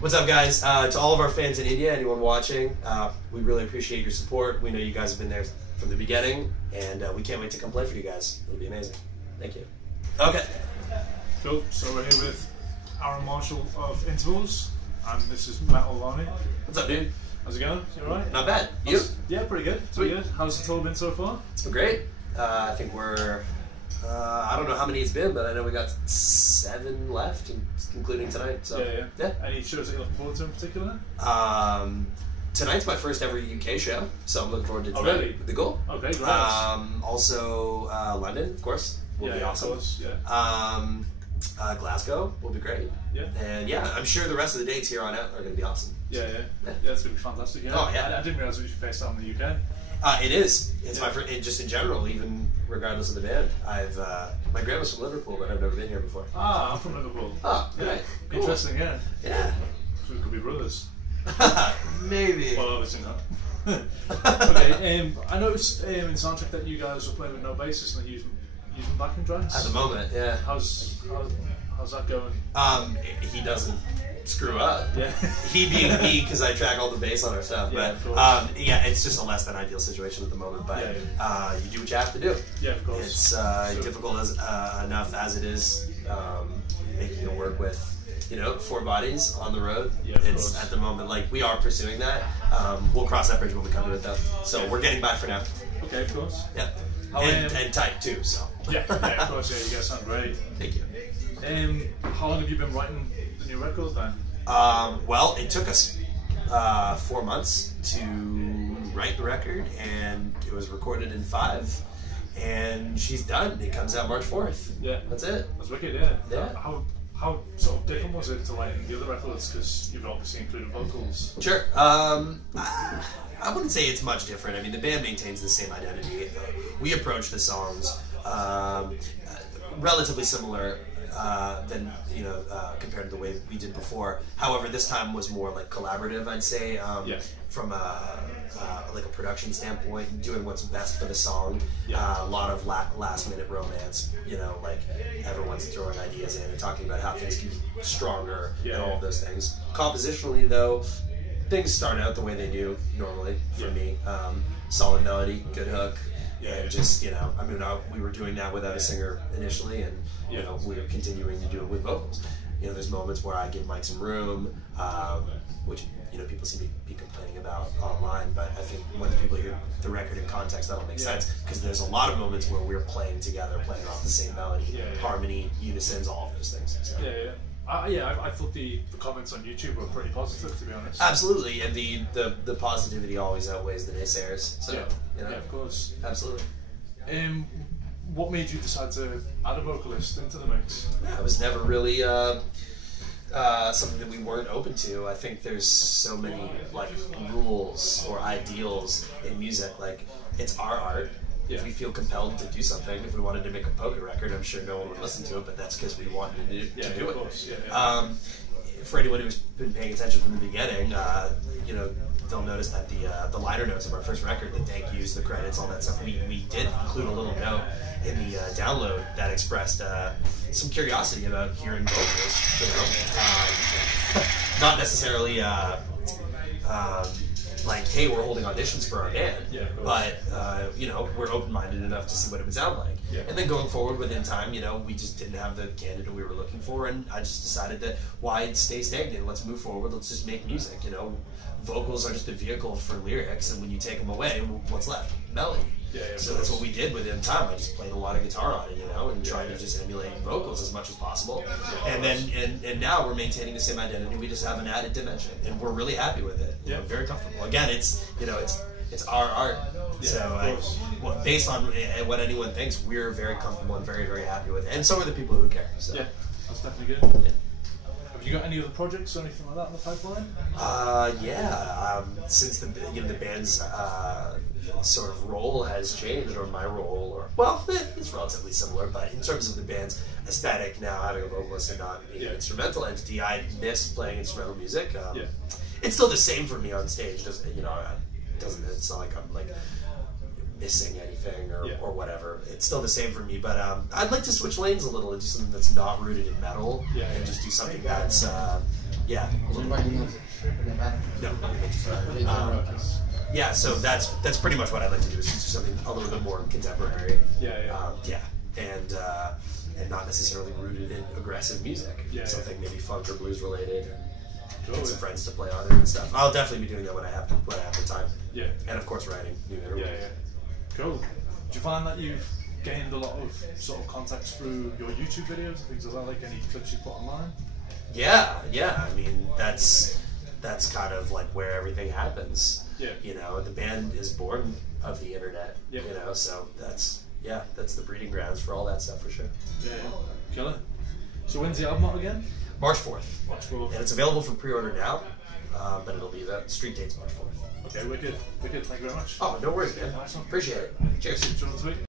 What's up, guys? To all of our fans in India, anyone watching, we really appreciate your support. We know you guys have been there from the beginning, and we can't wait to come play for you guys. It'll be amazing. Thank you. Okay. Cool. So we're here with Aaron Marshall of Intervals, and this is Metal Lonnie. What's up, dude? How's it going? You alright? Not bad. You? Yeah, pretty good. Pretty good. How's the tour been so far? It's been great. I think we're... I don't know how many it's been, but I know we got 7 left, including tonight. So yeah. Any shows that you're looking forward to in particular? Tonight's my first ever UK show, so I'm looking forward to tonight. Oh, really? The goal. Okay, great. Also, London, of course, will be awesome. Of course, yeah. Glasgow will be great. Yeah. And yeah, I'm sure the rest of the dates here on out are going to be awesome. Yeah, it's going to be fantastic. Yeah. Oh, yeah. I didn't realize it was based out in the UK. It is. It's my first, just in general, even regardless of the band. My grandma's from Liverpool, but I've never been here before. Ah, I'm from Liverpool. Oh, yeah. Right. Cool. Interesting, yeah. Yeah. So we could be brothers. Maybe. Well, obviously not. Okay, I noticed in Soundtrack that you guys were playing with no bassist and using backing tracks. At the moment, yeah. How's that going? He doesn't screw up. Yeah. He being me, because I track all the bass on our stuff. Yeah, but yeah, it's just a less than ideal situation at the moment. But you do what you have to do. Yeah, of course. It's difficult enough as it is making it work with 4 bodies on the road. Yeah, of it's course. At the moment, like, we are pursuing that. We'll cross that bridge when we come to it, though. So we're getting by for now. Okay, of course. Yeah. And tight too. So. Yeah, of course. Yeah, you guys sound great. Thank you. How long have you been writing the new record then? Well, it took us 4 months to write the record, and it was recorded in 5, and she's done. It comes out March 4th. Yeah. That's it. That's wicked, yeah. Yeah. How sort of different was it to writing the other records, because you've obviously included vocals? Sure. I wouldn't say it's much different. I mean, the band maintains the same identity. We approach the songs relatively similar than compared to the way we did before. However, this time was more like collaborative, I'd say, from like a production standpoint, doing what's best for the song. A lot of last-minute romance. Like everyone's throwing ideas in and talking about how things can be stronger and all of those things. Compositionally, though, things start out the way they do normally for me. Solid melody, good hook. And just, we were doing that without a singer initially, and we're continuing to do it with vocals. There's moments where I give Mike some room, which people seem to be complaining about online, but I think when people hear the record in context, that'll make sense, because there's a lot of moments where we're playing together, playing off the same melody, harmony, unisons, all of those things. So. I thought the comments on YouTube were pretty positive, to be honest. Absolutely, and the positivity always outweighs the naysayers. So, yeah, of course. Absolutely. What made you decide to add a vocalist into the mix? It was never really something that we weren't open to. I think there's so many rules or ideals in music. Like, it's our art. If we feel compelled to do something, if we wanted to make a polka record, I'm sure no one would listen to it, but that's because we wanted to do it. Course. For anyone who's been paying attention from the beginning, they'll notice that the liner notes of our first record, the thank yous, the credits, all that stuff, we did include a little note in the download that expressed some curiosity about hearing vocals. Not necessarily like, hey, we're holding auditions for our band, but we're open-minded enough to see what it would sound like. And then going forward within time, we just didn't have the candidate we were looking for, and I just decided that why stay stagnant? Let's move forward. Let's just make music. Vocals are just a vehicle for lyrics, and when you take them away, what's left? Melody. So that's what we did within time. I just played a lot of guitar on it, and tried to just emulate vocals as much as possible. And then and now we're maintaining the same identity. We just have an added dimension, and we're really happy with it. Very comfortable. Again, it's our art. So based on what anyone thinks, we're very comfortable and very, very happy with it. And so are the people who care. So. Yeah, that's definitely good. Have you got any other projects or anything like that in the pipeline? Since the band's sort of role has changed, or my role, it's relatively similar, but in terms of the band's aesthetic now, having a vocalist and not being an instrumental entity, I miss playing instrumental music. It's still the same for me on stage. It's not like I'm missing anything or, Yeah. or whatever. It's still the same for me, but I'd like to switch lanes a little and do something that's not rooted in metal, Yeah, and yeah. just do something that's yeah. No. Yeah, so that's pretty much what I'd like to do, is just do something a little bit more contemporary. Yeah. And not necessarily rooted in aggressive music. Yeah, Something maybe funk or blues related. Cool. Get some friends to play on it and stuff. I'll definitely be doing that when I have the time. Yeah. And of course writing new intervals. Yeah. Cool. Do you find that you've gained a lot of sort of contacts through your YouTube videos and things like that, like any clips you put online? Yeah. I mean, that's kind of like where everything happens. Yeah. You know, the band is born of the internet. Yep. You know, so that's the breeding grounds for all that stuff for sure. Yeah. Killer. So when's the album out again? March 4th. March 4th. And it's available for pre-order now, but it'll be the street date's March 4th. Okay, wicked. Thank you very much. Oh, no worries, man. Awesome. Appreciate it. Cheers. See you next week.